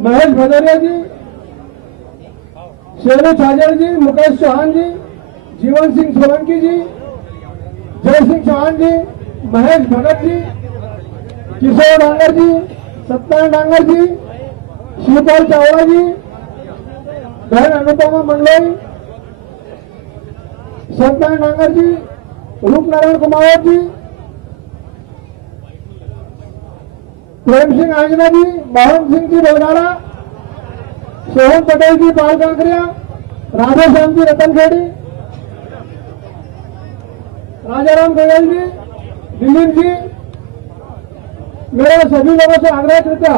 महेश भदौरिया जी, शेरू छाजड़ जी, मुकेश चौहान जी, जीवन सिंह सोलंकी जी, जय सिंह चौहान जी, महेश भगत जी, किशोर डांगर जी, सत्यनारायण डांगर जी, शिवपाल चावड़ा जी, बहन अनुपमा मंडलोई, सत्यनारायण डांगर जी, रूपनारायण कुमावत जी, प्रेम सिंह आंजना जी, मोहन सिंह जी बलगाड़ा, सोहन पटेल जी पाल कांकरिया, राधे श्याम जी रतनखेड़ी, राजाराम गोयल जी, दिलीप जी, मेरे सभी लोगों से आग्रह कृपया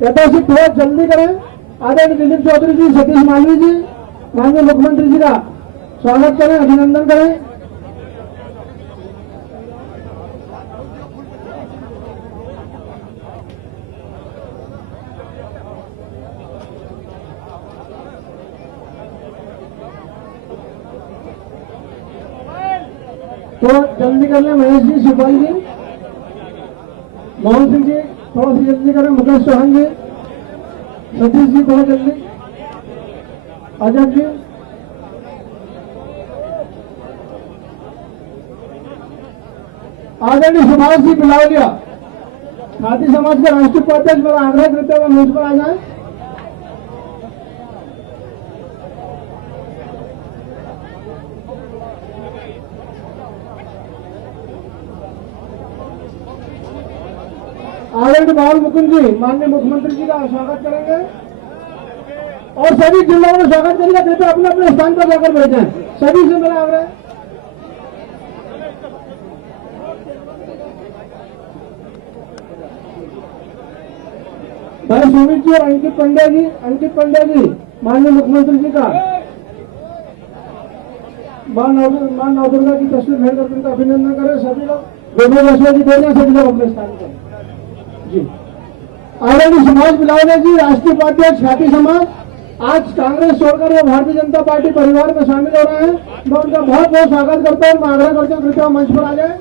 यथाशीघ्र थोड़ा जल्दी करें। आदरणीय दिलीप चौधरी जी, सतीश मालवी जी, माननीय मुख्यमंत्री जी का स्वागत करें, अभिनंदन करें। तो जल्दी कर लें महेश जी, शिवपाल जी, मोहन सिंह जी थोड़ा सी जल्दी करें, मुकेश चौहान जी, सतीश जी थोड़ा जल्दी, अजय जी, आदरणीय सुभाष जी बिलावलिया, खाती समाज के राष्ट्रीय उपाध्यक्ष, मेरा आग्रह करते हुए मंच पर आ जाए। आदरणीय बाबुल मुकुंद जी, माननीय मुख्यमंत्री जी का स्वागत करेंगे और सभी जिलों में स्वागत करेंगे। कृपया अपने अपने स्थान पर जाकर बैठे, सभी से मेरा आग्रह। भाई सुमित जी और अंकित पंड्या जी, माननीय मुख्यमंत्री जी का मां नवदुर्गा की तस्वीर भेज कर उनका अभिनंदन करें। सभी लोग जी देना, सभी लोग अपने स्थान पर जी। आदरणीय सुभाष बिलावलिया जी, राष्ट्रीय उपाध्यक्ष खाती समाज, आज कांग्रेस छोड़कर वो भारतीय जनता पार्टी परिवार में शामिल हो रहे हैं। मैं उनका बहुत बहुत स्वागत करता हूँ। मैं आग्रह करता हूँ कृपया मंच पर आ जाए।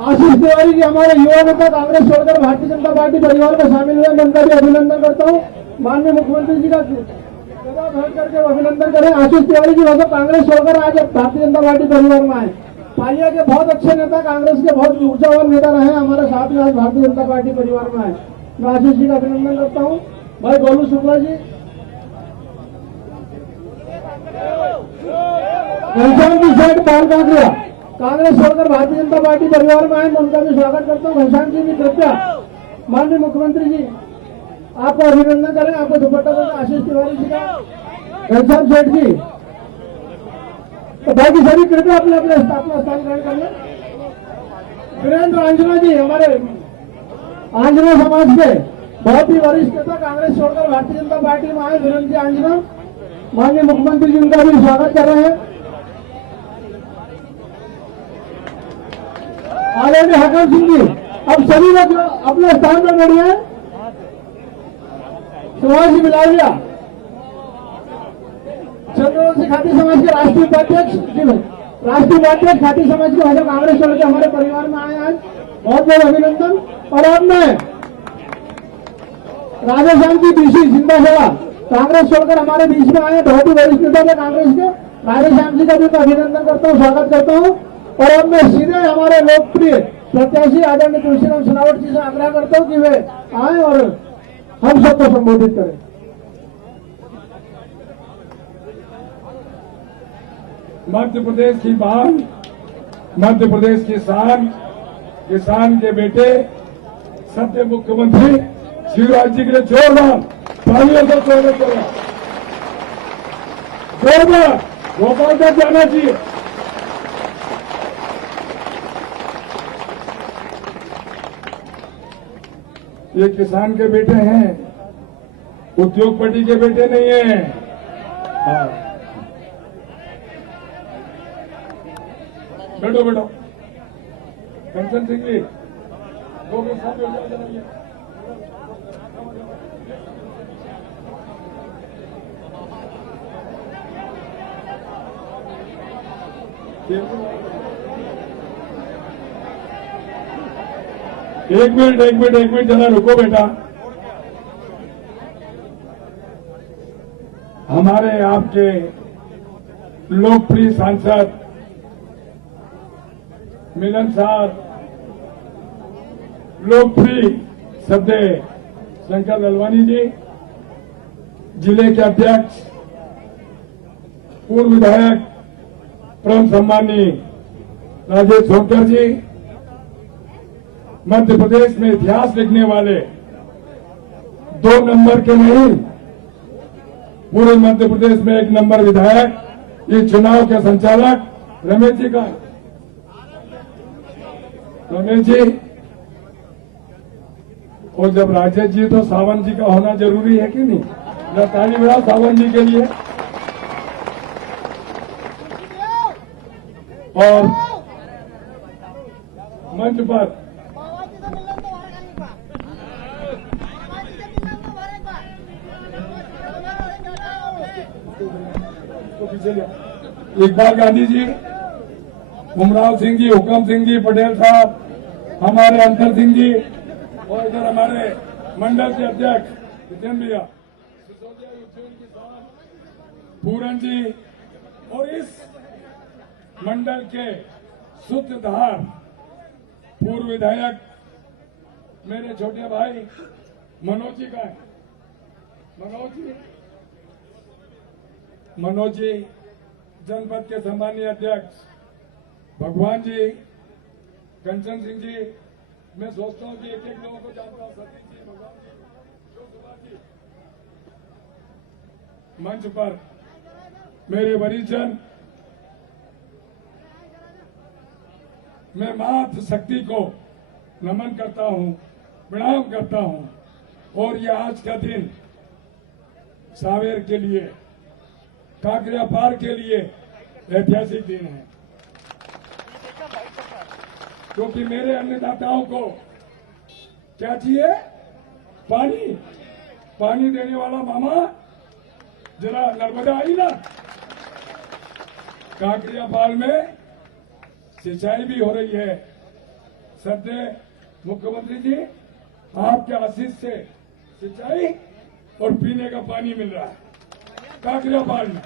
आशीष तिवारी जी, हमारे युवा नेता, कांग्रेस छोड़कर भारतीय जनता पार्टी परिवार में शामिल हुए, मैं उनका भी अभिनंदन करता हूँ। माननीय मुख्यमंत्री जी का भेंट करके अभिनंदन करें। आशीष तिवारी जी मतलब कांग्रेस छोड़कर आज भारतीय जनता पार्टी परिवार में आए। पालिया के बहुत अच्छे नेता, कांग्रेस के बहुत ऊर्जावान नेता रहे, हमारे साथ में आज भारतीय जनता पार्टी परिवार में आए। मैं आशीष जी का अभिनंदन करता हूँ। भाई गोलू शुक्ला जी, घनश्याम जी सेठ पाल कांकरिया, कांग्रेस छोड़कर भारतीय जनता पार्टी परिवार में आए, मैं उनका भी स्वागत करता हूँ। घनश्याम जी भी कृपया माननीय मुख्यमंत्री जी आपको अभिनंदन करें, आपको दुपट्टा दें। आशीष तिवारी जी का, घनश्याम सेठ जी, तो बाकी सभी कृपया अपने अपने स्थान ग्रहण कर लें। वीरेंद्र आंजना जी, हमारे आंजना समाज के बहुत ही वरिष्ठ नेता, कांग्रेस छोड़कर भारतीय जनता पार्टी में आए, वीरेंद्र जी आंजना, माननीय मुख्यमंत्री जी उनका भी स्वागत कर रहे हैं। आदरणीय हकम सिंह जी, अब सभी लोग अपने स्थान पर बैठिए। सुभाष जी बिलावलिया, चंद्रवंशी खाती समाज के राष्ट्रीय उपाध्यक्ष खाती समाज के भाजपा कांग्रेस छोड़ के हमारे परिवार में आए आज, बहुत बहुत अभिनंदन। और अब मैं राधेश्याम जी बीसी जिंदासभा, कांग्रेस छोड़कर हमारे बीच में आए, बहुत ही वरिष्ठ नेता थे कांग्रेस के, राधेश्याम जी का भी अभिनंदन करता हूँ, स्वागत करता हूँ। और अब मैं सीधे हमारे लोकप्रिय प्रत्याशी आदरणीय तुलसीराम सिलावट जी से आग्रह करता हूँ कि वे आए और हम सबको संबोधित करें। मध्य प्रदेश की बात, मध्य प्रदेश की शान, किसान के बेटे, सत्य मुख्यमंत्री शिवराज जी के लिए जोरदार तालियों से स्वागत करें। जोरदार भोपाल तक जाना चाहिए। ये किसान के बेटे हैं, उद्योगपति के बेटे नहीं है। हाँ। बैठो बैठो, कंचन सिंह जी लोग एक साथ बैठ जाइए। एक मिनट जरा रुको बेटा। हमारे आपके लोकप्रिय सांसद मिलन साहब, लोकप्रिय श्रद्धेय शंकर ललवानी जी, जिले के अध्यक्ष पूर्व विधायक परम सम्मानीय राजेश सोनकर जी, मध्य प्रदेश में इतिहास लिखने वाले 2 नंबर के नहीं पूरे मध्य प्रदेश में 1 नंबर विधायक, इस चुनाव के संचालक रमेश जी का, रमेश जी। और जब राजेश जी तो सावंत जी का होना जरूरी है कि नहीं? ताली बजाओ सावंत जी के लिए। और मंच पर इकबाल गांधी जी, उमराव सिंह जी, हुकम सिंह जी, पटेल साहब, हमारे अंतर सिंह जी, और इधर हमारे मंडल के अध्यक्ष जितेंद्र भैया, पूरन जी, और इस मंडल के सूत्रधार पूर्व विधायक मेरे छोटे भाई मनोज जी का है, मनोज जी, जनपद के सम्मानीय अध्यक्ष भगवान जी, कंचन सिंह जी, मैं सोचता हूं कि एक लोगों को जानता हूं, सतीश जी, भगवान जी, सुभा जी, मंच पर मेरे वरिष्ठजन, मैं मातृ शक्ति को नमन करता हूं, प्रणाम करता हूं। और यह आज का दिन सावेर के लिए, काकरिया पार के लिए ऐतिहासिक दिन है, क्योंकि मेरे अन्नदाताओं को क्या चाहिए? पानी देने वाला मामा जरा नर्मदा आई ना, काकरिया पाल में सिंचाई भी हो रही है। श्रद्धेय मुख्यमंत्री जी, आपके आशीष से सिंचाई और पीने का पानी मिल रहा है काकरिया पाल में।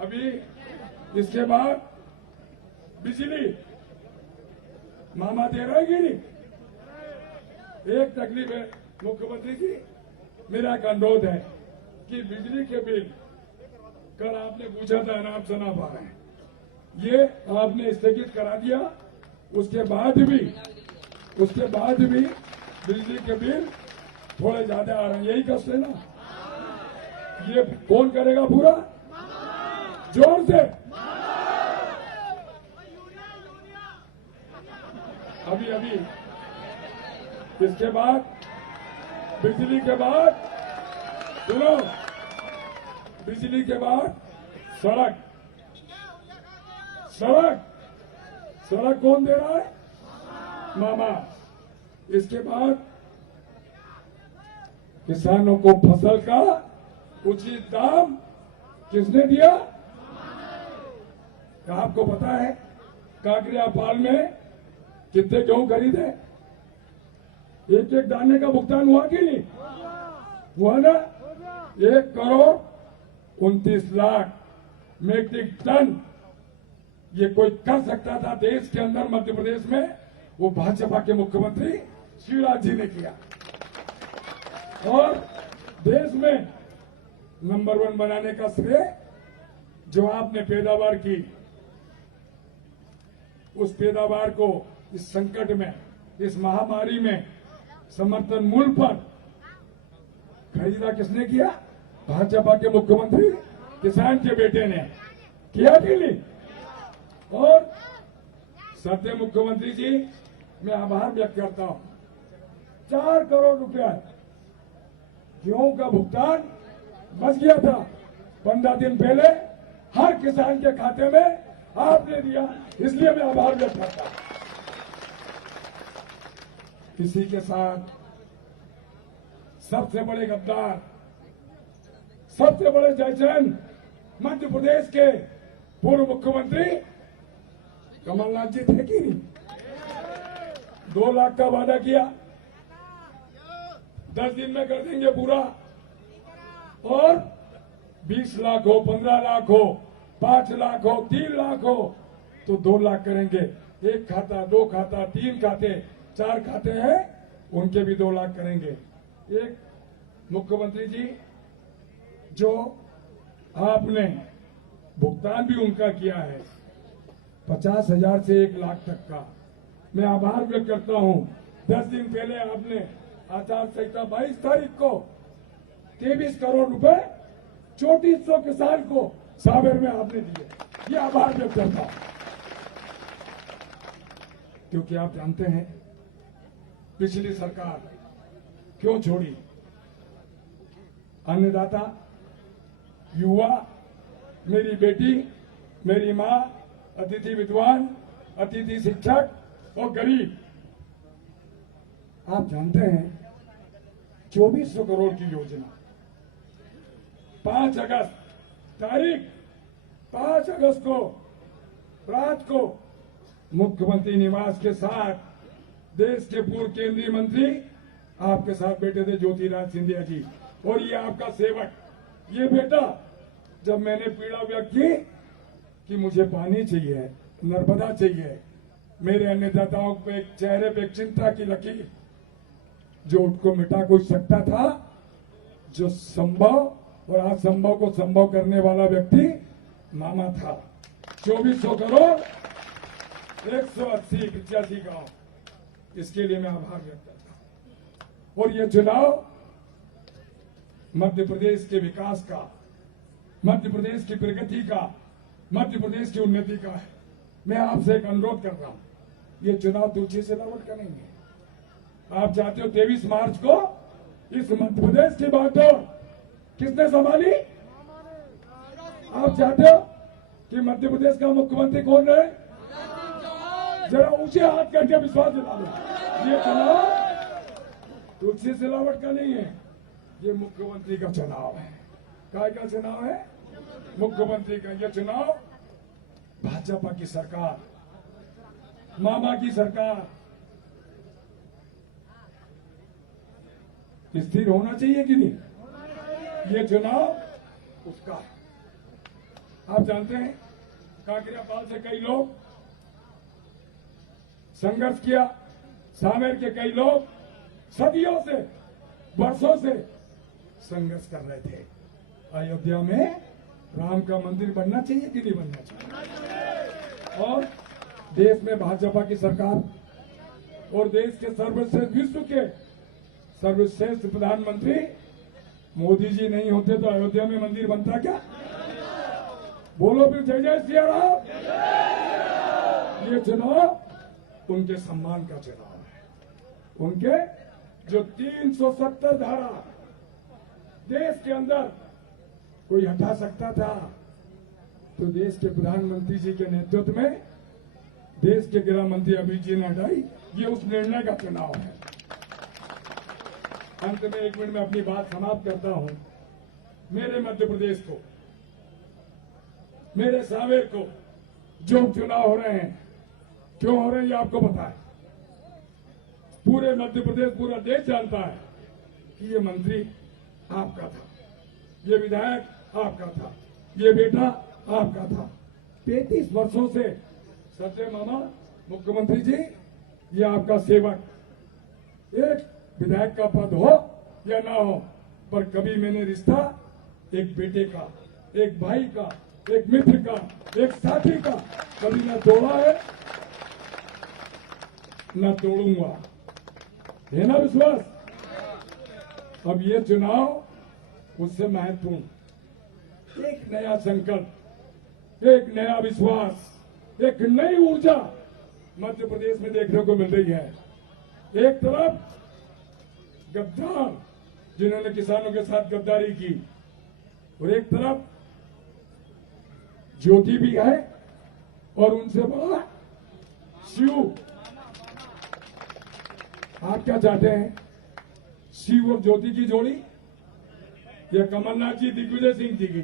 अभी इसके बाद बिजली मामा दे रहा है कि नहीं? एक तकलीफ है मुख्यमंत्री जी, मेरा एक अनुरोध है कि बिजली के बिल, कल आपने पूछा था ना, आप सुना पा रहे हैं, ये आपने स्थगित करा दिया। उसके बाद भी बिजली के बिल थोड़े ज्यादा आ रहे हैं, यही कष्ट है ना? ये कौन करेगा पूरा? जोर से। अभी इसके बाद, बिजली के बाद, सुनो, बिजली के बाद सड़क कौन दे रहा है? मामा। इसके बाद किसानों को फसल का उचित दाम किसने दिया? आपको पता है काकरिया पाल में कितने गेहूं खरीदे? एक दाने का भुगतान हुआ कि नहीं हुआ ना? 1,29,00,000 मीट्रिक टन ये कोई कर सकता था देश के अंदर, मध्य प्रदेश में, वो भाजपा के मुख्यमंत्री शिवराज जी ने किया। और देश में नंबर 1 बनाने का श्रेय जो आपने पैदावार की, उस पैदावार को इस संकट में, इस महामारी में समर्थन मूल्य पर खरीदा किसने किया? भाजपा के मुख्यमंत्री किसान के बेटे ने किया कि नहीं? और श्रद्धेय मुख्यमंत्री जी, मैं आभार व्यक्त करता हूं, 4 करोड़ रुपया गेहूं का भुगतान बच गया था 15 दिन पहले, हर किसान के खाते में आपने दिया, इसलिए मैं आभार व्यक्त करता हूं। इसी के साथ सबसे बड़े गद्दार, सबसे बड़े जयचंद, मध्य प्रदेश के पूर्व मुख्यमंत्री कमलनाथ जी थे कि नहीं? 2 लाख का वादा किया, 10 दिन में कर देंगे पूरा। और 20 लाख हो, 15 लाख हो, 5 लाख हो, 3 लाख हो तो 2 लाख करेंगे। 1 खाता, 2 खाता, 3 खाते, 4 खाते हैं, उनके भी 2 लाख करेंगे। एक मुख्यमंत्री जी जो आपने भुगतान भी उनका किया है 50,000 से 1 लाख तक का, मैं आभार व्यक्त करता हूं। 10 दिन पहले आपने आचार संहिता 22 तारीख को 23 करोड़ रुपए 3400 किसान को सावेर में आपने दिए, ये आभार व्यक्त करता हूं। क्योंकि आप जानते हैं पिछली सरकार क्यों छोड़ी? अन्नदाता, युवा, मेरी बेटी, मेरी मां, अतिथि विद्वान, अतिथि शिक्षक और गरीब। आप जानते हैं 2400 करोड़ की योजना 5 अगस्त तारीख 5 अगस्त को रात को मुख्यमंत्री निवास के साथ देश के पूर्व केंद्रीय मंत्री आपके साथ बैठे थे, ज्योतिरादित्य सिंधिया जी, और ये आपका सेवक, ये बेटा, जब मैंने पीड़ा व्यक्त की कि मुझे पानी चाहिए, नर्मदा चाहिए, मेरे अन्नदाताओं पे एक चेहरे पे एक चिंता की लकीर जो उनको मिटा कुछ सकता था, जो संभव और असंभव को संभव करने वाला व्यक्ति मामा था। 2400 करोड़ 180-85 गांव, इसके लिए मैं आभार व्यक्त करता हूं। और ये चुनाव मध्य प्रदेश के विकास का, मध्य प्रदेश की प्रगति का, मध्य प्रदेश की उन्नति का है। मैं आपसे एक अनुरोध कर रहा हूं, ये चुनाव तुलसी सिलावट का नहीं है। आप चाहते हो 23 मार्च को इस मध्य प्रदेश की बागडोर किसने संभाली? आप चाहते हो कि मध्य प्रदेश का मुख्यमंत्री कौन रहे? जरा ऊंचे हाथ करके विश्वास दिला दो। ये चुनाव तुलसी सिलावट का नहीं है, ये मुख्यमंत्री का चुनाव है। काय का चुनाव है? मुख्यमंत्री का। यह चुनाव भाजपा की सरकार, मामा की सरकार स्थिर होना चाहिए कि नहीं? ये चुनाव उसका है। आप जानते हैं काकरियापाल से कई लोग संघर्ष किया, सामेर के कई लोग सदियों से, वर्षों से संघर्ष कर रहे थे। अयोध्या में राम का मंदिर बनना चाहिए कि नहीं बनना चाहिए? और देश में भाजपा की सरकार और देश के सर्वश्रेष्ठ, विश्व के सर्वश्रेष्ठ प्रधानमंत्री मोदी जी नहीं होते तो अयोध्या में मंदिर बनता क्या? बोलो फिर जय जय सिया राम। ये चुनाव उनके सम्मान का चुनाव है। उनके जो 370 धारा देश के अंदर कोई हटा सकता था, तो देश के प्रधानमंत्री जी के नेतृत्व में देश के गृह मंत्री अमित जी ने हटाई। ये उस निर्णय का चुनाव है। अंत में 1 मिनट में अपनी बात समाप्त करता हूं। मेरे मध्य प्रदेश को, मेरे सावेर को जो चुनाव हो रहे हैं, क्यों हो रहे हैं ये आपको पता है। पूरे मध्य प्रदेश, पूरा देश जानता है कि ये मंत्री आपका था, ये विधायक आपका था, ये बेटा आपका था। 33 वर्षों से सत्य मामा मुख्यमंत्री जी, ये आपका सेवक। एक विधायक का पद हो या ना हो, पर कभी मैंने रिश्ता एक बेटे का, एक भाई का, एक मित्र का, एक साथी का कभी ना तोड़ा है, ना तोड़ूंगा। है ना विश्वास? अब ये चुनाव उससे महत्वपूर्ण, एक नया संकल्प, एक नया विश्वास, एक नई ऊर्जा मध्य प्रदेश में देखने को मिल रही है। एक तरफ गद्दार जिन्होंने किसानों के साथ गद्दारी की, और एक तरफ ज्योति भी है और उनसे बड़ा शिव। आप क्या चाहते हैं? शिव और ज्योति की जोड़ी या कमलनाथ जी, दिग्विजय सिंह जी की?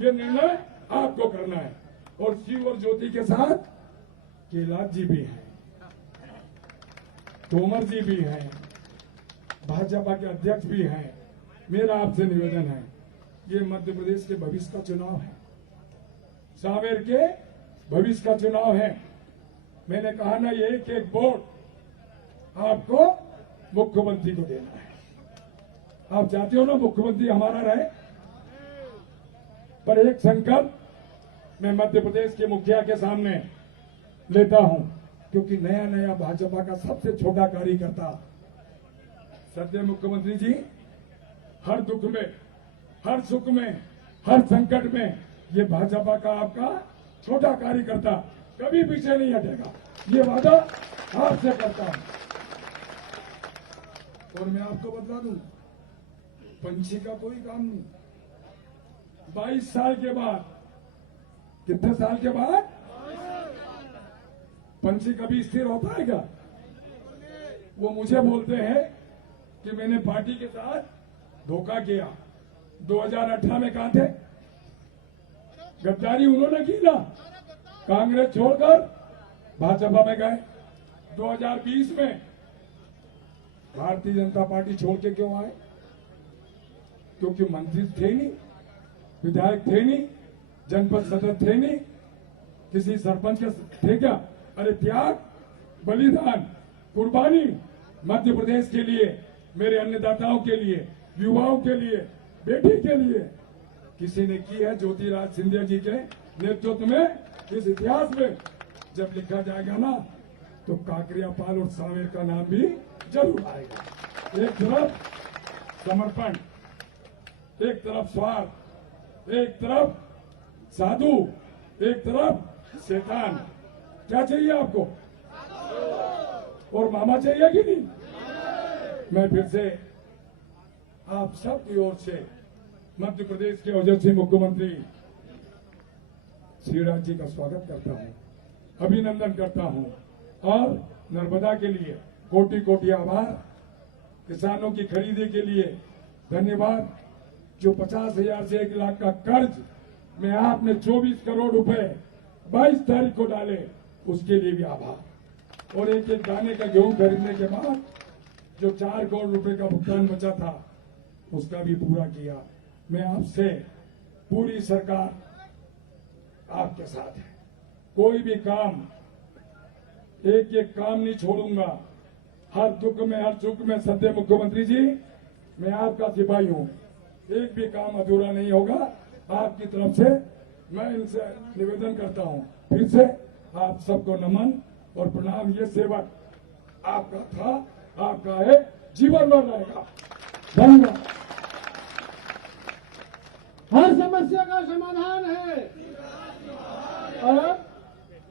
ये निर्णय आपको करना है। और शिव और ज्योति के साथ कैलाश जी भी हैं, तोमर जी भी हैं, भाजपा के अध्यक्ष भी हैं। मेरा आपसे निवेदन है, ये मध्य प्रदेश के भविष्य का चुनाव है, सांवेर के भविष्य का चुनाव है। मैंने कहा ना, ये एक एक वोट आपको मुख्यमंत्री को देना है। आप चाहते हो ना मुख्यमंत्री हमारा रहे, पर एक संकल्प मैं मध्य प्रदेश के मुखिया के सामने लेता हूं, क्योंकि नया नया भाजपा का सबसे छोटा कार्यकर्ता सत्य मुख्यमंत्री जी, हर दुख में, हर सुख में, हर संकट में ये भाजपा का आपका छोटा कार्यकर्ता कभी पीछे नहीं हटेगा, ये वादा आपसे करता हूं। और मैं आपको बता दूं, पंछी का कोई काम नहीं। 22 साल के बाद, कितने साल के बाद पंछी कभी स्थिर होता है क्या? वो मुझे बोलते हैं कि मैंने पार्टी के साथ धोखा किया। 2018 में कहां थे? गद्दारी उन्होंने की ना, कांग्रेस छोड़कर भाजपा में गए। 2020 में भारतीय जनता पार्टी छोड़ के क्यों आए? क्योंकि मंत्री थे नहीं, विधायक थे नहीं, जनपद सदस्य थे नहीं, किसी सरपंच के थे क्या? अरे त्याग, बलिदान, कुर्बानी मध्य प्रदेश के लिए, मेरे अन्नदाताओं के लिए, युवाओं के लिए, बेटी के लिए किसी ने की है। ज्योतिराज सिंधिया जी के नेतृत्व में इस इतिहास में जब लिखा जाएगा ना, तो काकरियापाल और सांवेर का नाम भी जरूर आएगा। एक तरफ समर्पण, एक तरफ स्वार्थ, एक तरफ साधु, एक तरफ शैतान। क्या चाहिए आपको? और मामा चाहिए कि नहीं? मैं फिर से आप सब की ओर से मध्य प्रदेश के ओजस्वी मुख्यमंत्री शिवराज जी का स्वागत करता हूं, अभिनंदन करता हूं, और नर्मदा के लिए कोटि कोटि आभार। किसानों की खरीदी के लिए धन्यवाद। जो 50,000 से 1 लाख का कर्ज में आपने 24 करोड़ रुपए 22 तारीख को डाले, उसके लिए भी आभार। और एक एक दाने का गेहूं खरीदने के बाद जो 4 करोड़ रुपए का भुगतान बचा था, उसका भी पूरा किया। मैं आपसे, पूरी सरकार आपके साथ है। कोई भी काम, एक एक काम नहीं छोड़ूंगा। हर दुख में, हर सुख में सत्य मुख्यमंत्री जी, मैं आपका सिपाही हूं। एक भी काम अधूरा नहीं होगा आपकी तरफ से। मैं इनसे निवेदन करता हूं, फिर से आप सबको नमन और प्रणाम। ये सेवक आपका था, आपका है, जीवन भर रहेगा। धन्यवाद। हर समस्या का समाधान है। और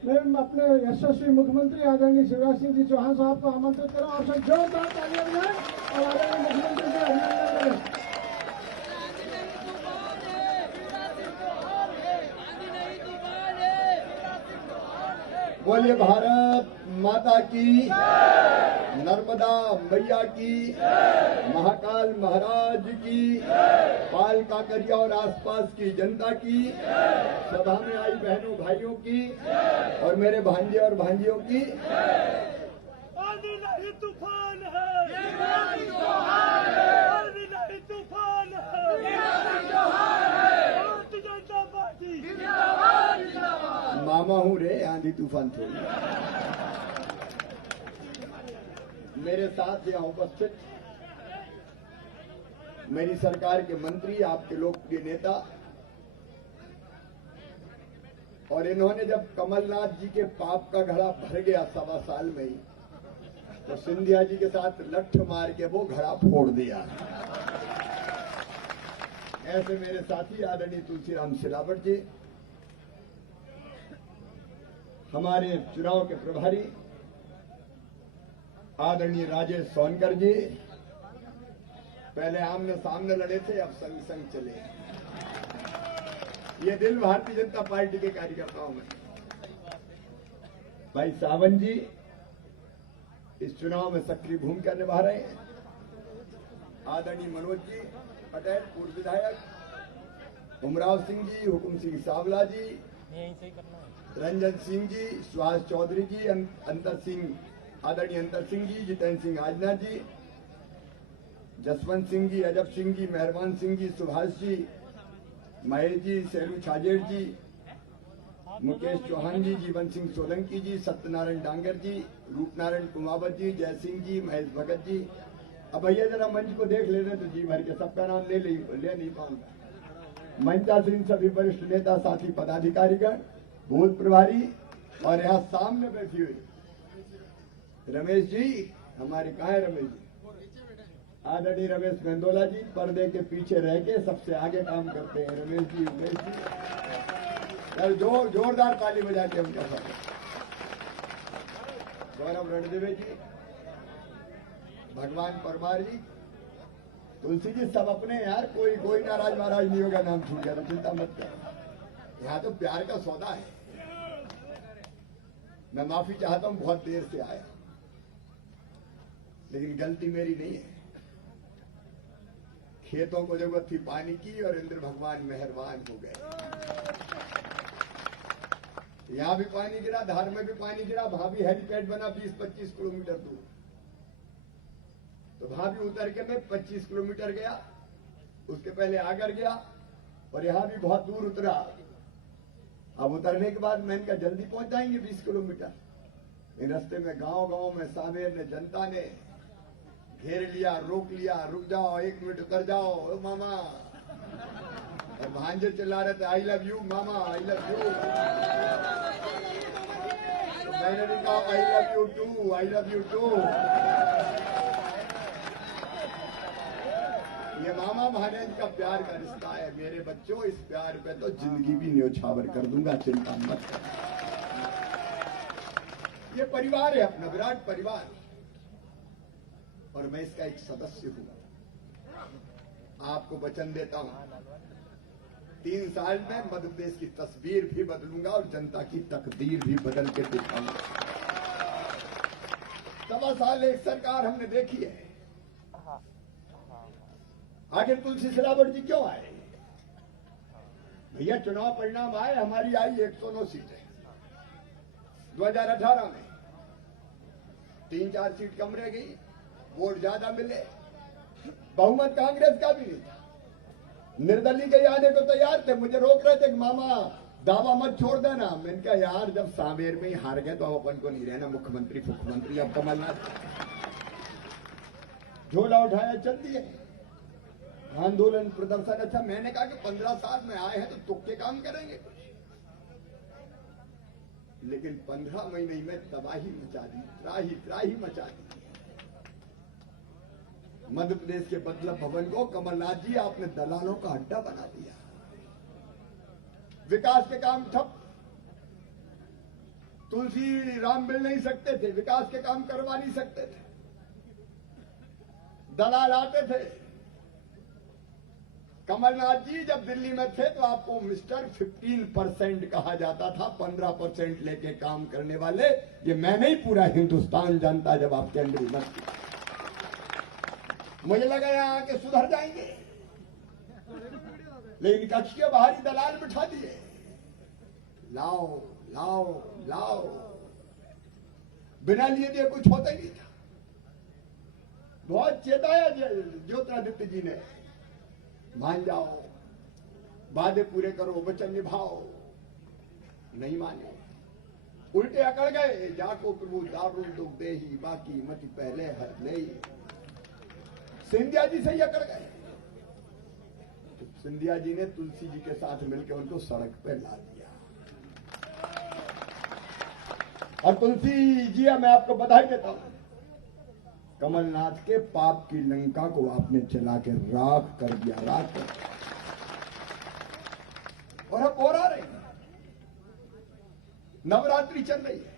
मैं अपने यशस्वी मुख्यमंत्री आदरणीय शिवराज सिंह जी चौहान साहब को आमंत्रित करूं, आप सब जोरदार तालियां बजाएं और आदरणीय मुख्यमंत्री से अभिनंदन करें। बोलिए भारत माता की, नर्मदा मैया की, महाकाल महाराज की, पाल काकरिया और आसपास की जनता की, सभा में आई बहनों भाइयों की और मेरे भांजे और भांजियों की। आंधी नहीं तूफान है, आंधी नहीं तूफान है, भारतीय जनता पार्टी मामा हूँ रे, आंधी तूफान थोड़ी। मेरे साथ यहाँ उपस्थित मेरी सरकार के मंत्री, आपके लोकप्रिय नेता, और इन्होंने जब कमलनाथ जी के पाप का घड़ा भर गया 1.25 साल में ही, तो सिंधिया जी के साथ लठ मार के वो घड़ा फोड़ दिया। ऐसे मेरे साथी आदरणीय तुलसीराम सिलावट जी, हमारे चुनाव के प्रभारी आदरणीय राजेश सोनकर जी, पहले आमने सामने लड़े थे, अब संग संग चले। ये दिल भारतीय जनता पार्टी के कार्यकर्ताओं में। भाई सावंत जी इस चुनाव में सक्रिय भूमिका निभा रहे हैं। आदरणीय मनोज जी पटेल, पूर्व विधायक, उमराव सिंह जी, हुकुम सिंह सावला जी, रंजन सिंह जी, सुभाष चौधरी जी, अंतर सिंह, आदरणीय अंतर सिंह जी, जितेंद्र सिंह आजना जी, जसवंत सिंह जी, अजब सिंह जी, मेहरबान सिंह जी, सुभाष जी, महेश जी, शेरू छाजेड़ जी, मुकेश चौहान जी, जीवन सिंह सोलंकी जी, सत्यनारायण डांगर जी, रूपनारायण कुमावत जी, जय सिंह जी, महेश भगत जी। अब भैया जरा मंच को देख लेने तो जी भर के सबका नाम ले नहीं पाऊंगा। मंचासीन सभी वरिष्ठ नेता, साथी, पदाधिकारीगण, बूथ प्रभारी और यहाँ सामने बैठी हुई रमेश जी, हमारे कहाँ है रमेश जी? आदरणीय रमेश मेंदोला जी, पर्दे के पीछे रह के सबसे आगे काम करते हैं रमेश जी, उमेश जी, जोरदार ताली बजा के उनका स्वागत। गौरव रणदेवे जी, भगवान परमार जी, तुलसी जी, सब अपने यार, कोई नाराज महाराज नहीं होगा, नाम छूट गया तो चिंता मत कर। यहाँ तो प्यार का सौदा है। मैं माफी चाहता हूं, बहुत देर से आया, लेकिन गलती मेरी नहीं है। खेतों को जरूरत थी पानी की और इंद्र भगवान मेहरबान हो गए। यहां भी पानी गिरा, धार में भी पानी गिरा, वहां भी हेलीपैड बना 20-25 किलोमीटर दूर, तो वहां भी उतर के मैं 25 किलोमीटर गया, उसके पहले आगर गया और यहां भी बहुत दूर उतरा। अब उतरने के बाद मैंने कहा जल्दी पहुंच जाएंगे 20 किलोमीटर। इन रास्ते में गांव में सामेर ने, जनता ने घेर लिया, रोक लिया, रुक जाओ, 1 मिनट उतर जाओ, ओ मामा। और भांजे चिल्ला रहे थे, I love you mama, I love you. तो मैंने भी कहा I love you too, I love you too. ये मामा भांजे का प्यार का रिश्ता है मेरे बच्चों। इस प्यार पे तो जिंदगी भी न्योछावर कर दूंगा, चिंता मत कर। ये परिवार है अपना, विराट परिवार, और मैं इसका एक सदस्य हूं। आपको वचन देता हूं, 3 साल में मध्य प्रदेश की तस्वीर भी बदलूंगा और जनता की तकदीर भी बदल के दिखाऊंगा। 7 साल एक सरकार हमने देखी है। आखिर तुलसी सिलावट जी क्यों आए? भैया चुनाव परिणाम आए, हमारी आई 109 सीटें 2018 में, 3-4 सीट कम रह गई, वोट ज्यादा मिले, बहुमत कांग्रेस का भी नहीं था। निर्दलीय के आने को तैयार थे, मुझे रोक रहे थे कि मामा दावा मत छोड़ देना। मैंने कहा यार जब सांवेर में ही हार गए तो अब अपन को नहीं रहना मुख्यमंत्री। अब कमलनाथ झोला उठाया, चल दिए आंदोलन प्रदर्शन। अच्छा, मैंने कहा कि 15 साल में आए हैं तो तुक्के काम करेंगे, लेकिन 15 महीने में तबाही मचा दी, त्राही मचा दी। मध्य प्रदेश के बदलाव भवन को कमलनाथ जी आपने दलालों का अड्डा बना दिया। विकास के काम ठप, तुलसी राम मिल नहीं सकते थे, विकास के काम करवा नहीं सकते थे, दलाल आते थे। कमलनाथ जी जब दिल्ली में थे तो आपको मिस्टर 15% कहा जाता था, 15% लेके काम करने वाले। ये मैं नहीं, पूरा हिंदुस्तान जानता जब आपके अंदर हिम्मत थी। मुझे लगा यहां आके सुधर जाएंगे, लेकिन कक्ष के बाहरी दलाल बिठा दिए, लाओ लाओ लाओ, बिना लिए दिए कुछ होता ही नहीं था। बहुत चेताया ज्योतिरादित्य जी ने, मान जाओ, वादे पूरे करो, वचन निभाओ, नहीं माने, उल्टे अकड़ गए। जाको प्रभु दारू दुख दे ही, बाकी मति पहले हर ले। सिंधिया जी से ही अकड़ गए। तो सिंधिया जी ने तुलसी जी के साथ मिलकर उनको सड़क पे ला दिया। और तुलसी जी, मैं आपको बधाई देता हूं, कमलनाथ के पाप की लंका को आपने चला के राख कर दिया, राख कर। और अब और आ रही है, नवरात्रि चल रही है,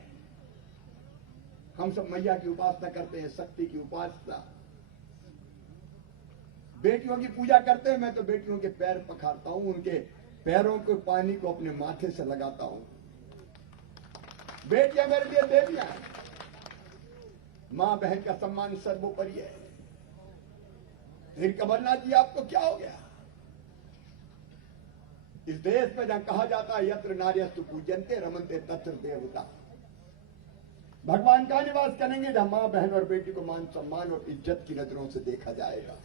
हम सब मैया की उपासना करते हैं, शक्ति की उपासना, बेटियों की पूजा करते हैं। मैं तो बेटियों के पैर पखारता हूं, उनके पैरों के पानी को अपने माथे से लगाता हूं। बेटियां मेरे लिए देवियां हैं, मां बहन का सम्मान सर्वोपरि है। लेकिन कमलनाथ जी आपको क्या हो गया? इस देश में जहां कहा जाता है यत्र नार्यस्तु पूज्यन्ते रमन्ते तत्र देवता, भगवान का निवास करेंगे जहां मां बहन और बेटी को मान सम्मान और इज्जत की नजरों से देखा जाएगा।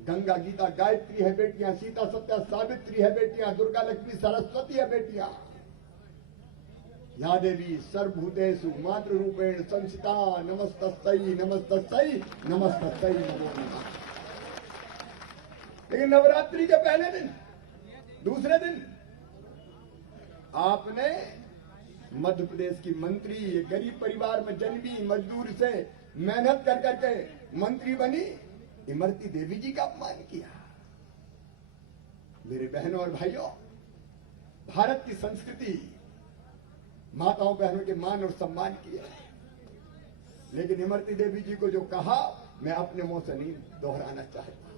गंगा गीता गायत्री है बेटियां, सीता सत्या सावित्री है बेटियां, दुर्गा लक्ष्मी सरस्वती है बेटियां। या देवी सर्वभूतेषु मातृ रूपेण संस्थिता नमस्तस्यै नमस्तस्यै नमस्तस्यै नमो नमः। लेकिन नवरात्रि के पहले दिन, दूसरे दिन आपने मध्य प्रदेश की मंत्री, ये गरीब परिवार में जन्मी, मजदूर से मेहनत कर करके मंत्री बनी इमरती देवी जी का अपमान किया। मेरे बहनों और भाइयों, भारत की संस्कृति माताओं बहनों के मान और सम्मान किया, लेकिन इमरती देवी जी को जो कहा मैं अपने मुंह से नहीं दोहराना चाहता।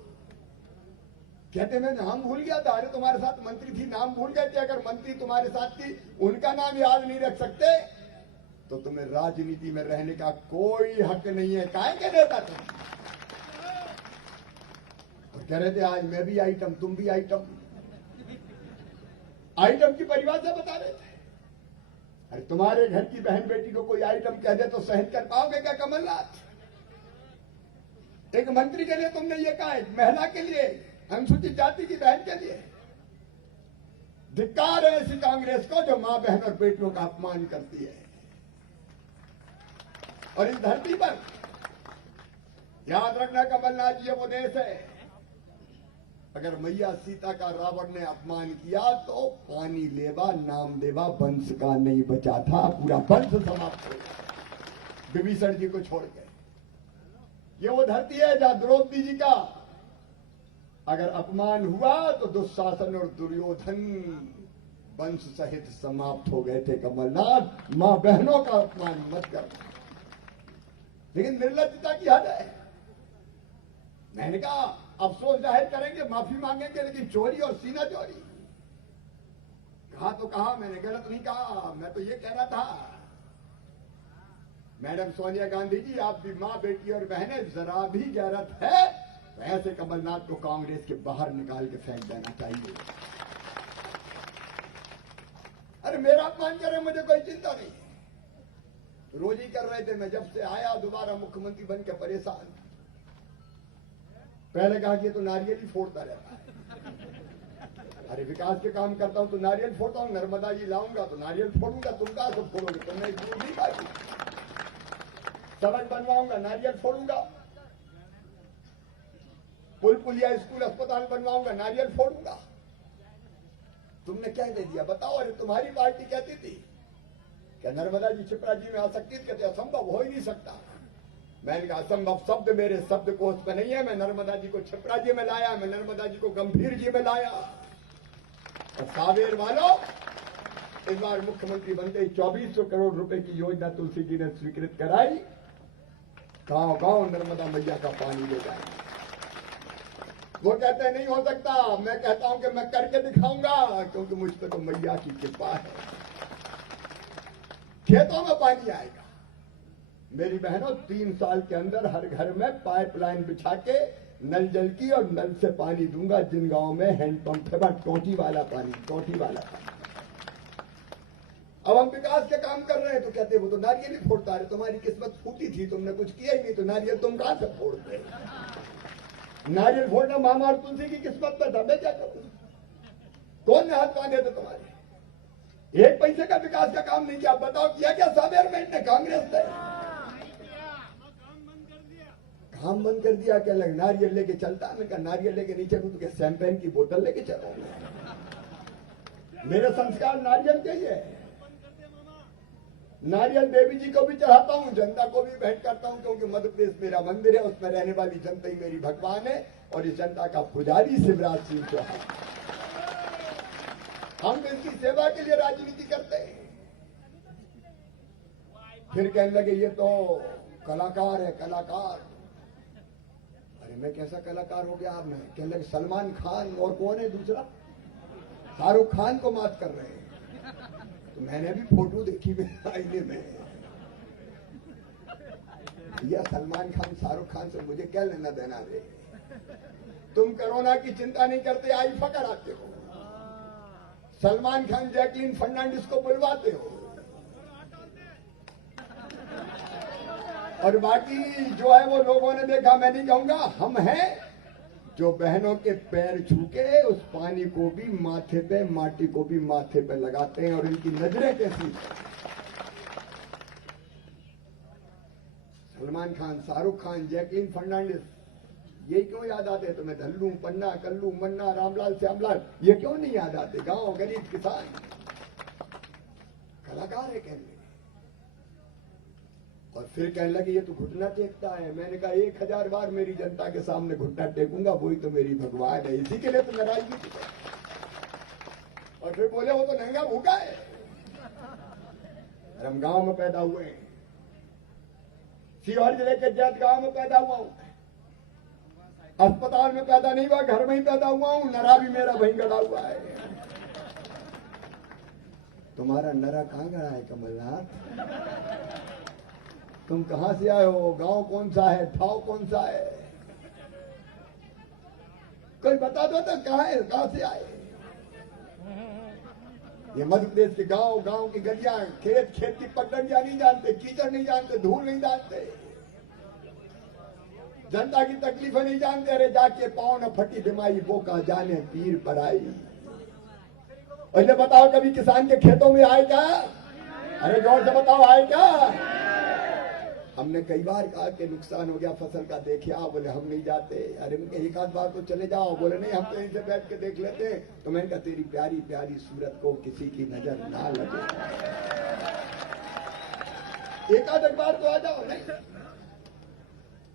कहते मैं नाम भूल गया था। अरे तुम्हारे साथ मंत्री थी, नाम भूल गए थे। अगर मंत्री तुम्हारे साथ थी, उनका नाम याद नहीं रख सकते तो तुम्हें राजनीति में रहने का कोई हक नहीं है। काहे के देता तुम? और कह रहे थे आज मैं भी आइटम, तुम भी आइटम। आइटम की परिभाषा बता रहे थे। अरे तुम्हारे घर की बहन बेटी को कोई आइटम कह दे तो सहन कर पाओगे क्या कमलनाथ? एक मंत्री के लिए तुमने ये कहा, एक महिला के लिए, अनुसूचित जाति की बहन के लिए। धिक्कार है ऐसी कांग्रेस को जो मां बहन और बेटियों का अपमान करती है। और इस धरती पर याद रखना कमलनाथ जी, ये वो देश है, अगर मैया सीता का रावण ने अपमान किया तो पानी लेवा नाम देवा वंश का नहीं बचा था, पूरा वंश समाप्त हो गया विभीषण जी को छोड़ के। ये वो धरती है जहां द्रौपदी जी का अगर अपमान हुआ तो दुशासन और दुर्योधन वंश सहित समाप्त हो गए थे। कमलनाथ, मां बहनों का अपमान मत कर। लेकिन निर्लज्जता की हद है। मैंने कहा अफसोस जाहिर करेंगे, माफी मांगेंगे, लेकिन चोरी और सीना चोरी कहा तो कहा, मैंने गलत नहीं कहा। मैं तो ये कह रहा था मैडम सोनिया गांधी जी, आप भी मां बेटी और बहनें, जरा भी गैरत है तो ऐसे कमलनाथ को कांग्रेस के बाहर निकाल के फेंक देना चाहिए। अरे मेरा अपमान करे मुझे कोई चिंता नहीं, रोज ही कर रहे थे। मैं जब से आया दोबारा मुख्यमंत्री बन के परेशान। पहले कहा कि तो नारियल ही फोड़ता रहता है। अरे विकास के काम करता हूं तो नारियल फोड़ता हूं, नर्मदा जी लाऊंगा तो नारियल फोड़ूंगा। तुम कहां से फोड़ोगे? तुमने दूर नहीं खाई। सड़क बनवाऊंगा नारियल फोड़ूंगा, पुल पुलिया स्कूल अस्पताल बनवाऊंगा नारियल फोड़ूंगा। तुमने क्या दे दिया बताओ? अरे तुम्हारी पार्टी कहती थी क्या नर्मदा जी छिपरा जी में आ सकती थी? कहते असंभव हो ही नहीं सकता। मैंने कहा असंभव शब्द मेरे शब्दकोश में नहीं है। मैं नर्मदा जी को छिपरा जी में लाया, मैं नर्मदा जी को गंभीर जी में लाया। और सावेर वालों, इस बार मुख्यमंत्री बनते ही 2400 करोड़ रुपए की योजना तुलसी जी ने स्वीकृत कराई। गांव गांव नर्मदा मैया का पानी ले जाए। वो कहते हैं नहीं हो सकता, मैं कहता हूं कि मैं करके दिखाऊंगा, क्योंकि मुझ पर तो मैया की कृपा है। खेतों में पानी आएगा। मेरी बहनों, 3 साल के अंदर हर घर में पाइपलाइन बिछा के नल जल की और नल से पानी दूंगा। जिन गांव में हैंडपंप है, टोटी वाला पानी, टोटी वाला पानी। अब हम विकास के काम कर रहे हैं तो कहते वो तो नारियल ही फोड़ता है। तुम्हारी किस्मत फूटी थी, तुमने कुछ किया ही नहीं, तो नारियल तुम कहां से फोड़ते? नारियल फोड़ना मामा और तुलसी की किस्मत में था। मैं क्या करूं? कौन ने हाथ बांधे थे तुम्हारे? एक पैसे का विकास का काम नहीं किया। बताओ किया क्या सावेर में ने? कांग्रेस ने काम बंद कर दिया। क्या लग नारियल लेके चलता? मैं कहा नारियल लेके नहीं चलूं तो क्या शैंपेन की बोतल लेके चलो? मेरे संस्कार नारियल के ही है। नारियल देवी जी को भी चढ़ाता हूं, जनता को भी भेंट करता हूं, क्योंकि मध्य प्रदेश मेरा मंदिर है, उसमें रहने वाली जनता ही मेरी भगवान है। और इस जनता का पुजारी शिवराज सिंह चौहान। हम इसकी सेवा के लिए राजनीति करते हैं। फिर कहने लगे ये तो कलाकार है, कलाकार। अरे मैं कैसा कलाकार हो गया? आप मैं कहने लगे सलमान खान और कौन है दूसरा? शाहरुख खान को मात कर रहे हैं। तो मैंने भी फोटो देखी आईने में। यह सलमान खान शाहरुख खान से मुझे क्या लेना देना रे? तुम कोरोना की चिंता नहीं करते, आई पकड़ आते हो। सलमान खान जैकलीन फर्नांडिस को बुलवाते हो, और बाकी जो है वो लोगों ने देखा, मैं नहीं कहूंगा, हम हैं जो बहनों के पैर छू के उस पानी को भी माथे पे, माटी को भी माथे पे लगाते हैं। और इनकी नजरें कैसी, सलमान खान, शाहरुख खान, जैकलीन फर्नांडिस, ये क्यों याद आते हैं तुम्हें? धल्लू, पन्ना, कल्लू, मन्ना, रामलाल, श्यामलाल, ये क्यों नहीं याद आते? गांव, गरीब, किसान, कलाकार है कहने। और फिर कहने लगे ये तो घुटना टेकता है। मैंने कहा 1000 बार मेरी जनता के सामने घुटना टेकूंगा, वही तो मेरी भगवान है, इसी के लिए तो नाराजगी थी। और फिर बोले वो तो नंगा भूखा है। हम गांव में पैदा हुए हैं, सीहोर जिले के जैत गांव में पैदा हुआ हूं, अस्पताल में पैदा नहीं हुआ, घर में ही पैदा हुआ हूं, नरा भी मेरा वहीं गड़ा हुआ है। तुम्हारा नरा कहां गड़ा है कमलनाथ? तुम कहां से आए हो? गांव कौन सा है? ठाव कौन सा है? कोई बता दो तो कहां है, कहां से आए? ये मध्य प्रदेश के गांव, गांव की गलियां, खेत, खेत की पगडंडियां नहीं जानते, कीचड़ नहीं जानते, धूल नहीं जानते, जनता की तकलीफें नहीं जानते। अरे जाके पाँव न फटी दिमाई, वो कहा जाने पीर पर आई। और ये बताओ कभी किसान के खेतों में आए क्या? अरे जोर से बताओ, आए क्या? हमने कई बार कहा कि नुकसान हो गया फसल का, देखिए आओ, बोले हम नहीं जाते। अरे उनके एक आध बार तो चले जाओ, बोले नहीं हम तो यहीं से बैठ के देख लेते हैं। तो मैंने कहा तेरी प्यारी प्यारी सूरत को किसी की नजर ना लगे, एक आध बार तो आ जाओ। नहीं,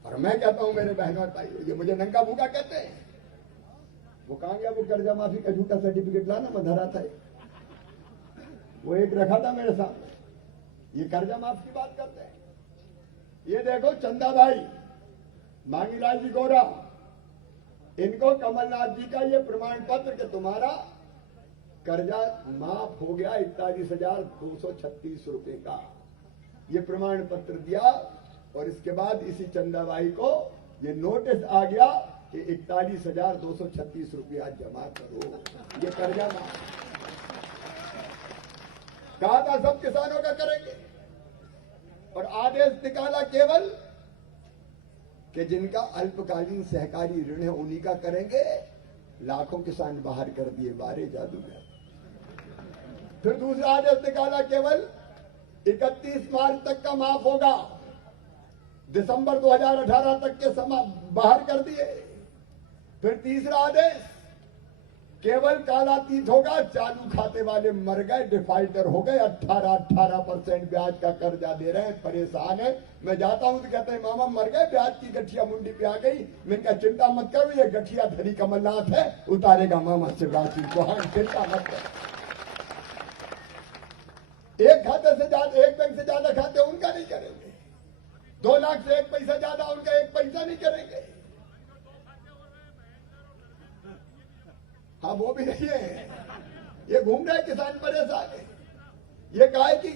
और मैं कहता हूं मेरे बहनों और भाइयों, ये मुझे नंगा भूखा कहते हैं। वो कहां गया वो कर्जा माफी का झूठा सर्टिफिकेट लाना, मैं धरा था, वो एक रखा था मेरे सामने। ये कर्जा माफ की बात करते हैं। ये देखो चंदा भाई, मांगीलाल जी गोरा, इनको कमलनाथ जी का ये प्रमाण पत्र कि तुम्हारा कर्जा माफ हो गया 41,236 रुपए का, ये प्रमाण पत्र दिया। और इसके बाद इसी चंदाबाई को ये नोटिस आ गया कि 41,236 रुपया जमा करो, ये कर्जा माफ। कहा था सब किसानों का करेंगे, और आदेश निकाला केवल कि जिनका अल्पकालीन सहकारी ऋण है उन्हीं का करेंगे। लाखों किसान बाहर कर दिए, बारे जादूगर। फिर दूसरा आदेश निकाला केवल 31 मार्च तक का माफ होगा, दिसंबर 2018 तक के समय बाहर कर दिए। फिर तीसरा आदेश केवल कालातीत होगा, चालू खाते वाले मर गए, डिफाल्टर हो गए, 18% ब्याज का कर्जा दे रहे हैं, परेशान है। मैं जाता हूं तो कहते हैं मामा मर गए, ब्याज की गठिया मुंडी पे आ गई। मैंने कहा चिंता मत करो, ये गठिया धरी कमलनाथ है, उतारेगा मामा शिवराज सिंह चौहान, चिंता मत करो। एक खाते से ज्यादा, एक बैंक से ज्यादा खाते उनका नहीं करेंगे, 2 लाख से एक पैसा ज्यादा उनका एक पैसा नहीं करेंगे। हाँ वो भी नहीं है, ये घूम रहे किसान परेशान है। ये काहे की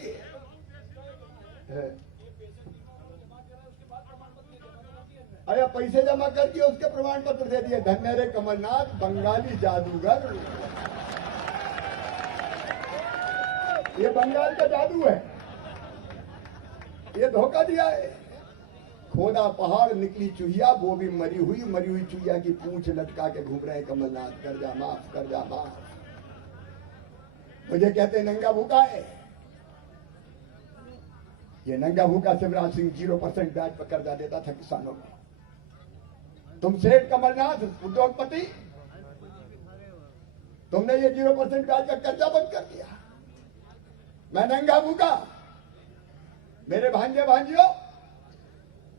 अरे पैसे जमा कर दिए, उसके प्रमाण पत्र दे दिए। धन्य रे कमलनाथ, बंगाली जादूगर, ये बंगाल का जादू है, ये धोखा दिया है। खोदा पहाड़ निकली चुहिया, वो भी मरी हुई चुहिया की पूंछ लटका के घूम रहे हैं कमलनाथ, कर्जा माफ, कर्जा माफ। मुझे कहते हैं नंगा भूखा है। ये नंगा भूखा शिवराज सिंह 0% ब्याज पर कर्जा देता था किसानों को। तुम सेठ कमलनाथ उद्योगपति, तुमने ये 0% ब्याज का कर्जा बंद कर दिया। मैं नंगा भूखा, मेरे भांजे भांजियों,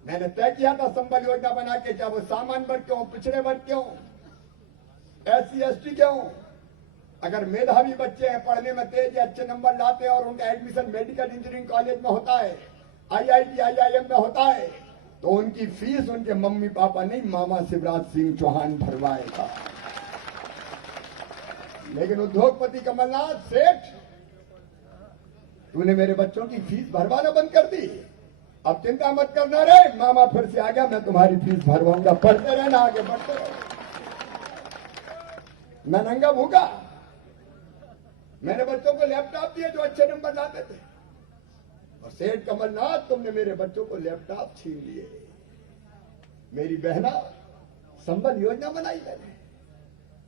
मैंने तय किया था संबल योजना बना के, चाहे वो सामान्य वर्ग के हों, पिछड़े वर्ग के हों, SC ST के हों, अगर मेधावी बच्चे हैं, पढ़ने में तेज है, अच्छे नंबर लाते हैं और उनका एडमिशन मेडिकल इंजीनियरिंग कॉलेज में होता है, IIT IIM में होता है, तो उनकी फीस उनके मम्मी पापा नहीं, मामा शिवराज सिंह चौहान भरवाएगा। लेकिन उद्योगपति कमलनाथ सेठ, तूने मेरे बच्चों की फीस भरवाना बंद कर दी। अब चिंता मत करना रे, मामा फिर से आ गया, मैं तुम्हारी फीस भरवाऊंगा, पढ़ते रहना, आगे बढ़ते रहना। मैं नंगा भूखा, मैंने बच्चों को लैपटॉप दिए जो अच्छे नंबर लाते थे, और सेठ कमलनाथ तुमने मेरे बच्चों को लैपटॉप छीन लिए। मेरी बहना संबल योजना बनाई मैंने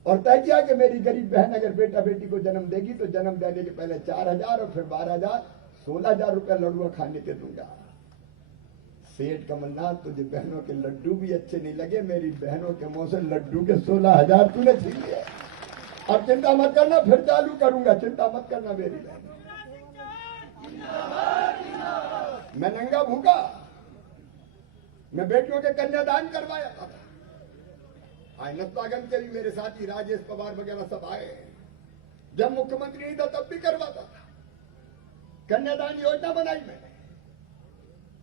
और तय किया कि मेरी गरीब बहन अगर बेटा बेटी को जन्म देगी तो जन्म देने के पहले 4,000 और फिर 12,000 16,000 रुपया लड़ुआ खाने के दूंगा। सेठ कमलनाथ तुझे बहनों के लड्डू भी अच्छे नहीं लगे, मेरी बहनों के मुंह से लड्डू के 16,000 तूने छीन लिए। अब चिंता मत करना, फिर चालू करूंगा, चिंता मत करना मेरी बहन। मैं नंगा भूखा, मैं बेटियों के कन्यादान करवाया था। नस्तागंज के भी मेरे साथी राजेश पवार वगैरह सब आए। जब मुख्यमंत्री नहीं था तब भी करवाता था। कन्यादान योजना बनाई मैंने,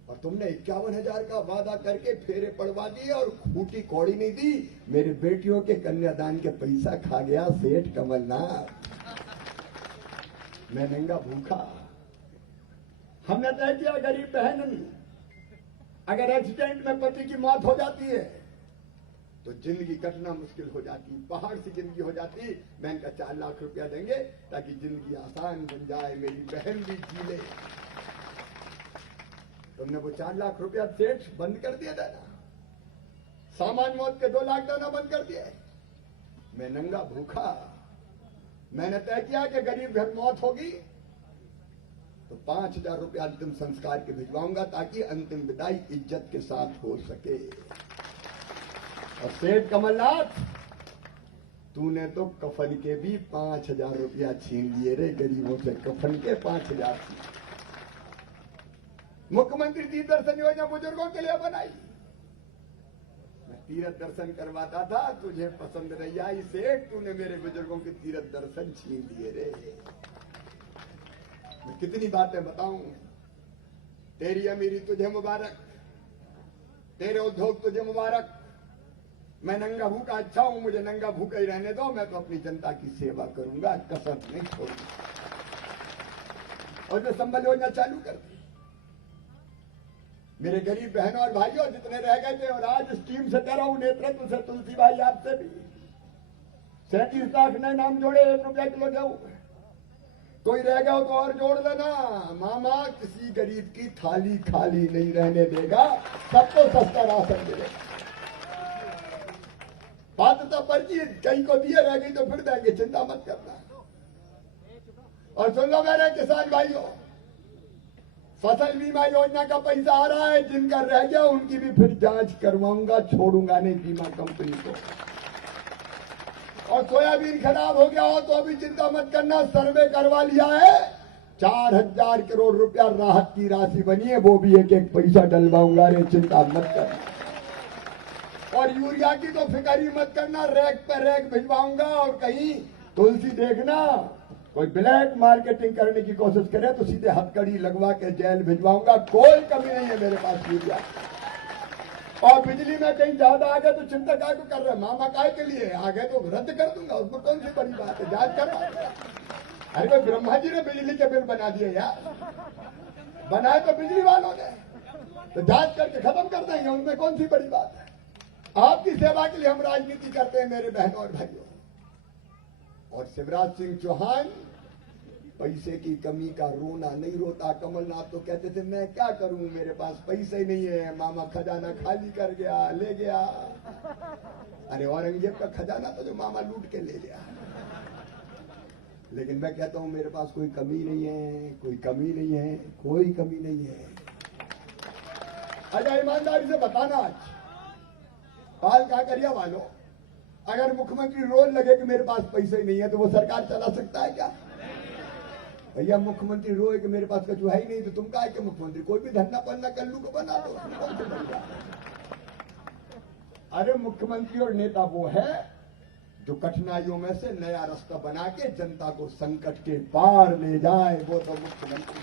और तुमने 51,000 का वादा करके फेरे पड़वा दिए और खूटी कौड़ी नहीं दी। मेरे बेटियों के कन्यादान के पैसा खा गया सेठ कमलनाथ। मैं नंगा भूखा। हमने तय किया गरीब बहन अगर एक्सीडेंट में पति की मौत हो जाती है तो जिंदगी कटना मुश्किल हो जाती, पहाड़ से जिंदगी हो जाती। मैं इनका 4 लाख रुपया देंगे ताकि जिंदगी आसान बन जाए, मेरी बहन भी जी ले। तुमने वो 4 लाख रुपया सेठ बंद कर दिया देना, सामान मौत के 2 लाख देना बंद कर दिए। मैं नंगा भूखा। मैंने तय किया कि गरीब घर मौत होगी तो 5,000 रुपया अंतिम संस्कार के भिजवाऊंगा ताकि अंतिम विदाई इज्जत के साथ हो सके। और सेठ कमलनाथ तूने तो कफन के भी 5,000 रुपया छीन लिए रे गरीबों से, कफन के 5,000। मुख्यमंत्री तीर्थ दर्शन योजना बुजुर्गों के लिए बनाई। मैं तीर्थ दर्शन करवाता था, तुझे पसंद नहीं आई सेठ, तूने मेरे बुजुर्गों के तीर्थ दर्शन छीन लिए रे। मैं कितनी बातें बताऊं। तेरी अमीरी तुझे मुबारक, तेरे उद्योग तुझे मुबारक। मैं नंगा भूखा अच्छा हूं, मुझे नंगा भूखा ही रहने दो। मैं तो अपनी जनता की सेवा करूंगा, कसर नहीं छोड़ूंगा। और जो संबल योजना चालू कर दी, मेरे गरीब बहनों और भाइयों जितने रह गए थे, और आज इस टीम से कह रहा हूं नेतृत्व से, तुलसी भाई आपसे भी 37 लाख नए नाम जोड़े, 1 रुपया किलो गेहूं। कोई रह गया हो तो और जोड़ देना। मामा किसी गरीब की थाली खाली नहीं रहने देगा, सबको सस्ता राशन मिलेगा। पात्रता पर्ची कहीं को दिए रह गई तो फिर देंगे, चिंता मत करना। और सुन लो मेरे किसान भाइयों, फसल बीमा योजना का पैसा आ रहा है, जिनका रह गया उनकी भी फिर जांच करवाऊंगा, छोड़ूंगा नहीं बीमा कंपनी को। और सोयाबीन खराब हो गया हो तो अभी चिंता मत करना, सर्वे करवा लिया है, 4,000 करोड़ रुपया राहत की राशि बनी है, वो भी एक एक पैसा डलवाऊंगा रे, चिंता मत करना। और यूरिया की तो फिक्र ही मत करना, रैक पे रैक भिजवाऊंगा। और कहीं तुलसी देखना कोई ब्लैक मार्केटिंग करने की कोशिश करे तो सीधे हथकड़ी लगवा के जेल भिजवाऊंगा, कोई कमी नहीं है मेरे पास यूरिया। और बिजली में कहीं ज्यादा आ गए तो चिंता काय को कर रहे, मामा काय के लिए आ गए तो रद्द कर दूंगा, उसमें कौन सी बड़ी बात है, जांच करवा। अरे कोई ब्रह्मा जी ने बिजली के बिल बना दिए यार, बनाए तो बिजली वालों ने, तो जांच करके खत्म कर देंगे, उनमें कौन सी बड़ी बात है। आपकी सेवा के लिए हम राजनीति करते हैं मेरे बहनों और भाइयों। और शिवराज सिंह चौहान पैसे की कमी का रोना नहीं रोता। कमलनाथ तो कहते थे मैं क्या करूं, मेरे पास पैसे नहीं है, मामा खजाना खाली कर गया, ले गया। अरे औरंगजेब का खजाना तो जो मामा लूट के ले गया। लेकिन मैं कहता हूं मेरे पास कोई कमी नहीं है, कोई कमी नहीं है, कोई कमी नहीं है। अच्छा ईमानदारी से बताना, आज पाल काकरिया वालों, अगर मुख्यमंत्री रोज लगे कि मेरे पास पैसे नहीं है तो वो सरकार चला सकता है क्या? भैया मुख्यमंत्री रोए कि मेरे पास कछु है ही नहीं तो तुम क्या है कि मुख्यमंत्री, कोई भी धन्ना पन्ना कल्लू को बना दो, कौन से बन जाए। अरे मुख्यमंत्री और नेता वो है जो कठिनाइयों में से नया रास्ता बना के जनता को संकट के पार ले जाए, वो तो मुख्यमंत्री।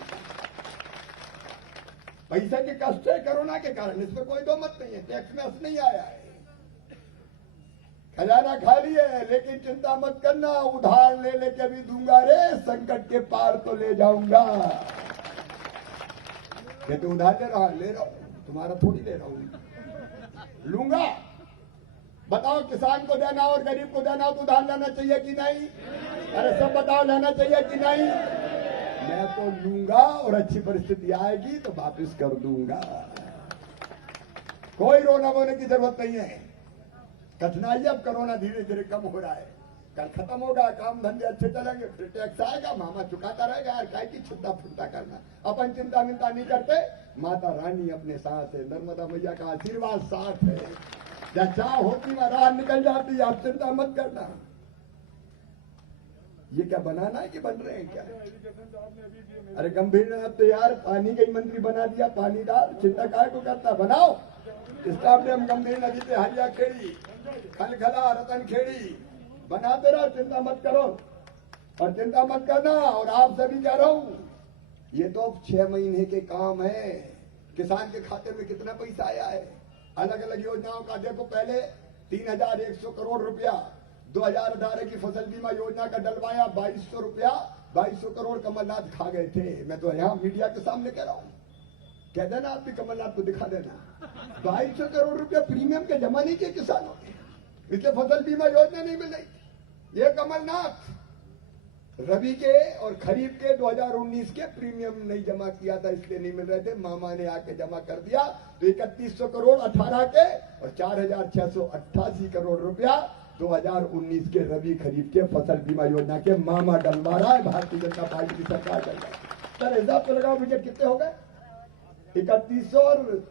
पैसे के कष्ट है कोरोना के कारण, इसमें कोई दो मत नहीं है, टैक्स में असर नहीं आया है, खजाना खाली है, लेकिन चिंता मत करना, उधार ले लेके भी दूंगा रे, संकट के पार तो ले जाऊंगा। कहते उधार ले रहा हूं, तुम्हारा थोड़ी ले रहा हूं, लूंगा। बताओ किसान को देना और गरीब को देना तो उधार लेना चाहिए कि नहीं? अरे सब बताओ, लेना चाहिए कि नहीं? मैं तो लूंगा और अच्छी परिस्थिति आएगी तो वापिस कर दूंगा। कोई रोना वोने की जरूरत नहीं है। कठिनाई अब कोरोना धीरे धीरे कम हो रहा है, कल खत्म होगा, काम धंधे अच्छे चलेंगे, फिर टैक्स आएगा, मामा चुकाता रहेगा। यार काय की छिट्टा फुट्टा करना, अपन चिंता मिंता नहीं करते। माता रानी अपने साथ है, नर्मदा मैया का आशीर्वाद साथ है। जब चाह होती ना राह निकल जाती, आप चिंता मत करना। ये क्या बनाना है कि बन रहे हैं क्या? अरे गंभीर तो यार पानी का ही मंत्री बना दिया, पानी डाल, चिंता काय को करता, बनाओ। स्टाफ डैम गंभीर नदी पे हरिया खेड़ी, खलखला रतन खेड़ी बनाते रहो, चिंता मत करो और चिंता मत करना। और आप सभी कह रहा हूं, ये तो 6 महीने के काम है। किसान के खाते में कितना पैसा आया है? अलग अलग योजनाओं का देखो, पहले 3100 करोड़ रुपया 2018 की फसल बीमा योजना का डलवाया, 2200 रुपया, 2200 करोड़ कमलनाथ खा गए थे। मैं तो यहाँ मीडिया के सामने कह रहा हूँ, कह देना आप भी कमलनाथ को दिखा देना। 2200 करोड़ रुपया प्रीमियम के जमा नहीं किए किसानों ने, इसलिए फसल बीमा योजना नहीं मिल रही। ये कमलनाथ रबी के और खरीफ के 2019 के प्रीमियम नहीं जमा किया था, इसलिए नहीं मिल रहे थे। मामा ने आके जमा कर दिया तो 3100 करोड़ 18 के और 4688 करोड़ रुपया 2019 के रबी खरीफ के फसल बीमा योजना के मामा डलवा रहा है। भारतीय जनता पार्टी की सरकार डल रहा है। सर हिसाब तो लगाओ, मुझे कितने हो गए? 3100 और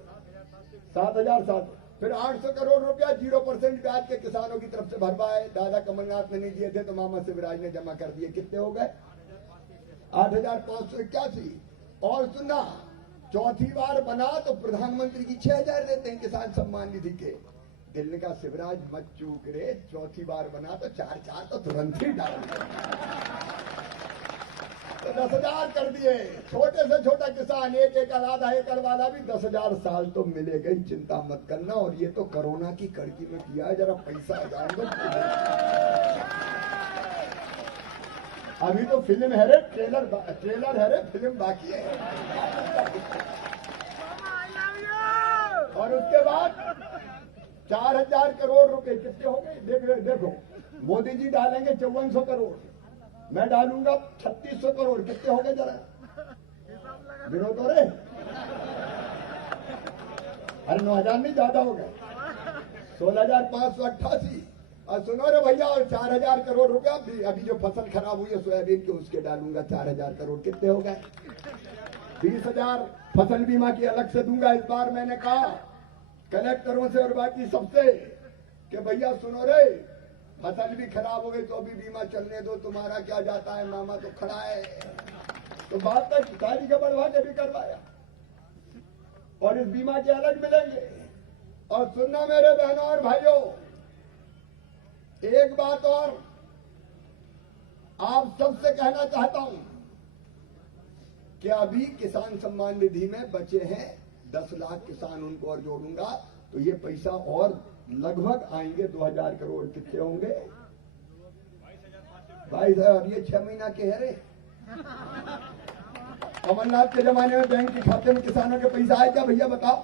7007, फिर 800 करोड़ रुपया 0% ब्याज के किसानों की तरफ से भरवाए। दादा कमलनाथ ने नहीं दिए थे तो मामा शिवराज ने जमा कर दिए। कितने हो गए? 8581। और सुनना, चौथी बार बना तो प्रधानमंत्री की 6000 देते हैं किसान सम्मान निधि के। दिल्ली का शिवराज मत चूक रे, चौथी बार बना तो 4 तो तुरंत ही डाल तो 10,000 कर दिए। छोटे से छोटा किसान, 1 एकड़ आधा एकड़ वाला भी 10,000 साल तो मिलेगा ही, चिंता मत करना। और ये तो कोरोना की कड़की में किया है, जरा पैसा आ जाएगा। अभी तो फिल्म है रे, ट्रेलर है रे, फिल्म बाकी है। और उसके बाद 4000 करोड़ रुपए कितने हो गए? देखो, मोदी जी डालेंगे 5400 करोड़, मैं डालूंगा 3600 करोड़। कितने हो गए जरा गिनो तो रे? अरे 9000 नहीं, ज्यादा हो गए, 16588। और सुनो रे भैया, और 4000 करोड़ रुपया अभी जो फसल खराब हुई है सोयाबीन की, उसके डालूंगा 4000 करोड़। कितने हो गए? 20,000 फसल बीमा की अलग से दूंगा इस बार। मैंने कहा कलेक्टरों से और बाकी सबसे कि भैया सुनो रे, फसल भी खराब हो गई तो अभी बीमा चलने दो, तुम्हारा क्या जाता है, मामा तो खड़ा है। तो बात तक गाड़ी का बढ़वा के भी करवाया और इस बीमा के अलग मिलेंगे। और सुनना मेरे बहनों और भाइयों, एक बात और आप सबसे कहना चाहता हूं कि अभी किसान सम्मान निधि में बचे हैं 10 लाख किसान, उनको और जोड़ूंगा तो ये पैसा और लगभग आएंगे 2000 करोड़। कितने होंगे? 22,000। ये 6 महीना के है रे। कमलनाथ के जमाने में बैंक के खाते में किसानों के पैसा आए क्या भैया बताओ?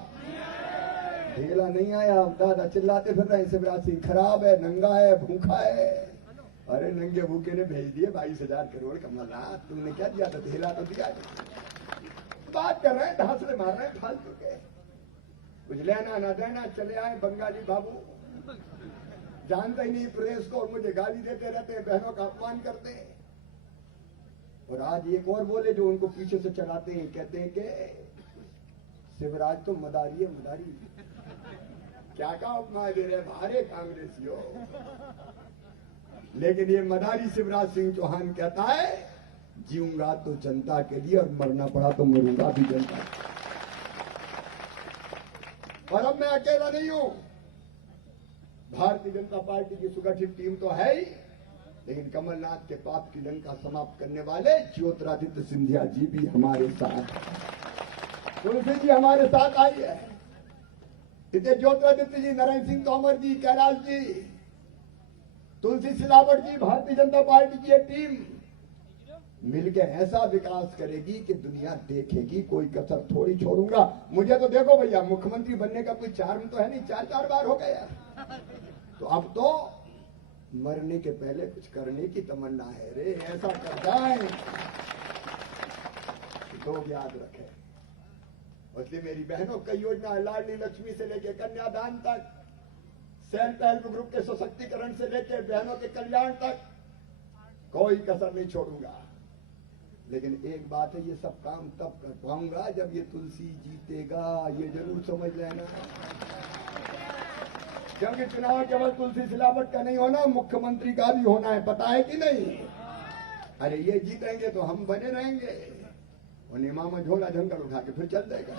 ढेला नहीं आया। अब दादा चिल्लाते फिर रहे शिवराज सिंह खराब है, नंगा है, भूखा है। अरे नंगे भूखे ने भेज दिए 22,000 करोड़। कमलनाथ तुमने क्या दिया था? ढेला तो दिया नहीं। बात कर रहे हैं, ढांसले मार रहे हैं फालतू के, कुछ लेना ना देना। चले आए बंगाली बाबू, जानते ही नहीं प्रेस को, और मुझे गाली देते रहते हैं, बहनों का अपमान करते हैं। और आज एक और बोले जो उनको पीछे से चलाते हैं, कहते हैं कि शिवराज तो मदारी है, मदारी। क्या का उपमा दे रहे भारे कांग्रेसियों। लेकिन ये मदारी शिवराज सिंह चौहान कहता है जीऊंगा तो जनता के लिए और मरना पड़ा तो मरूंगा भी जनता। और अब मैं अकेला नहीं हूं, भारतीय जनता पार्टी की सुगठित टीम तो है ही, लेकिन कमलनाथ के पाप की लंका समाप्त करने वाले ज्योतिरादित्य सिंधिया जी भी हमारे साथ, तुलसी जी हमारे साथ आई है। इतने ज्योतिरादित्य जी, नरेंद्र सिंह तोमर जी, कैलाश जी, तुलसी सिलावट जी, भारतीय जनता पार्टी की एक टीम मिलकर ऐसा विकास करेगी कि दुनिया देखेगी, कोई कसर थोड़ी छोड़ूंगा। मुझे तो देखो भैया, मुख्यमंत्री बनने का कोई चार्म तो है नहीं, 4 बार हो गया। तो अब तो मरने के पहले कुछ करने की तमन्ना है रे, ऐसा कर जाए लोग याद रखें। इसलिए मेरी बहनों, कई योजना, लाडली लक्ष्मी से लेके कन्यादान तक, सेल्फ हेल्प ग्रुप के सशक्तिकरण से लेके बहनों के कल्याण तक कोई कसर नहीं छोड़ूंगा। लेकिन एक बात है, ये सब काम तब कर पाऊंगा जब ये तुलसी जीतेगा, ये जरूर समझ लेना। क्योंकि चुनाव केवल तुलसी सिलावट का नहीं होना, मुख्यमंत्री का भी होना है, पता है कि नहीं? अरे ये जीतेंगे तो हम बने रहेंगे, और मामा झोला जंगल उठा के फिर चल देगा।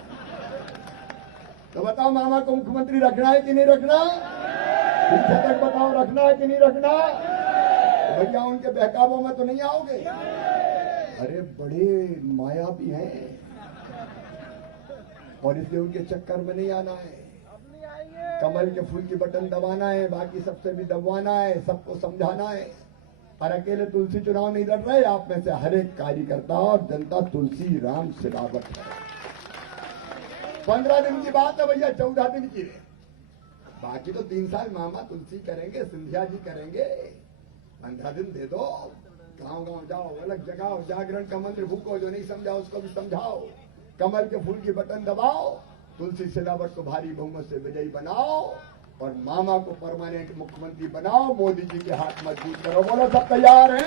तो बताओ, मामा को मुख्यमंत्री रखना है कि नहीं रखना? पीछे तक बताओ, रखना है कि नहीं रखना? तो भैया उनके बहकावों में तो नहीं आओगे? अरे बड़े मायावी हैं, और इसलिए उनके चक्कर में नहीं आना है। कमल के फूल की बटन दबाना है, बाकी सबसे भी दबवाना है, सबको समझाना है। और अकेले तुलसी चुनाव नहीं लड़ रहे, आप में से हर एक कार्यकर्ता और जनता तुलसी राम सिलावट है। 15 दिन की बात है भैया, 14 दिन की है, बाकी तो 3 साल मामा तुलसी करेंगे, सिंधिया जी करेंगे। 15 दिन दे दो, गांव गांव जाओ, अलग जगाओ, जागरण का मंत्र फूको, जो नहीं समझा उसको भी समझाओ, कमल के फूल की बटन दबाओ, तुलसी सिलावट को भारी बहुमत से विजयी बनाओ, और मामा को परमानेंट मुख्यमंत्री बनाओ, मोदी जी के हाथ मजबूत करो। बोलो सब तैयार हैं?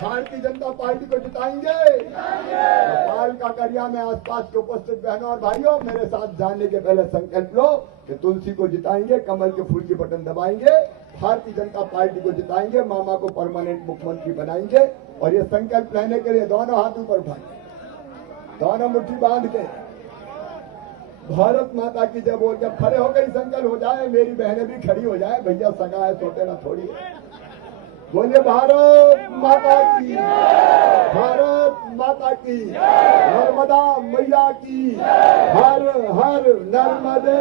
भारतीय जनता पार्टी को जिताएंगे। भोपाल का करिया में आसपास के उपस्थित बहनों और भाइयों, मेरे साथ जाने के पहले संकल्प लो कि तुलसी को जिताएंगे, कमल के फूल की बटन दबाएंगे, भारतीय जनता पार्टी को जिताएंगे, मामा को परमानेंट मुख्यमंत्री बनाएंगे। और ये संकल्प लेने के लिए दोनों हाथ ऊपर उठाएंगे, दोनों मुट्ठी बांध के भारत माता की जय बोल, जब खड़े हो गई संकल्प हो जाए, मेरी बहनें भी खड़ी हो जाए, भैया सगा है सोतेला थोड़ी है। बोलिए भारत माता की, भारत माता की, नर्मदा मैया की, हर हर नर्मदे।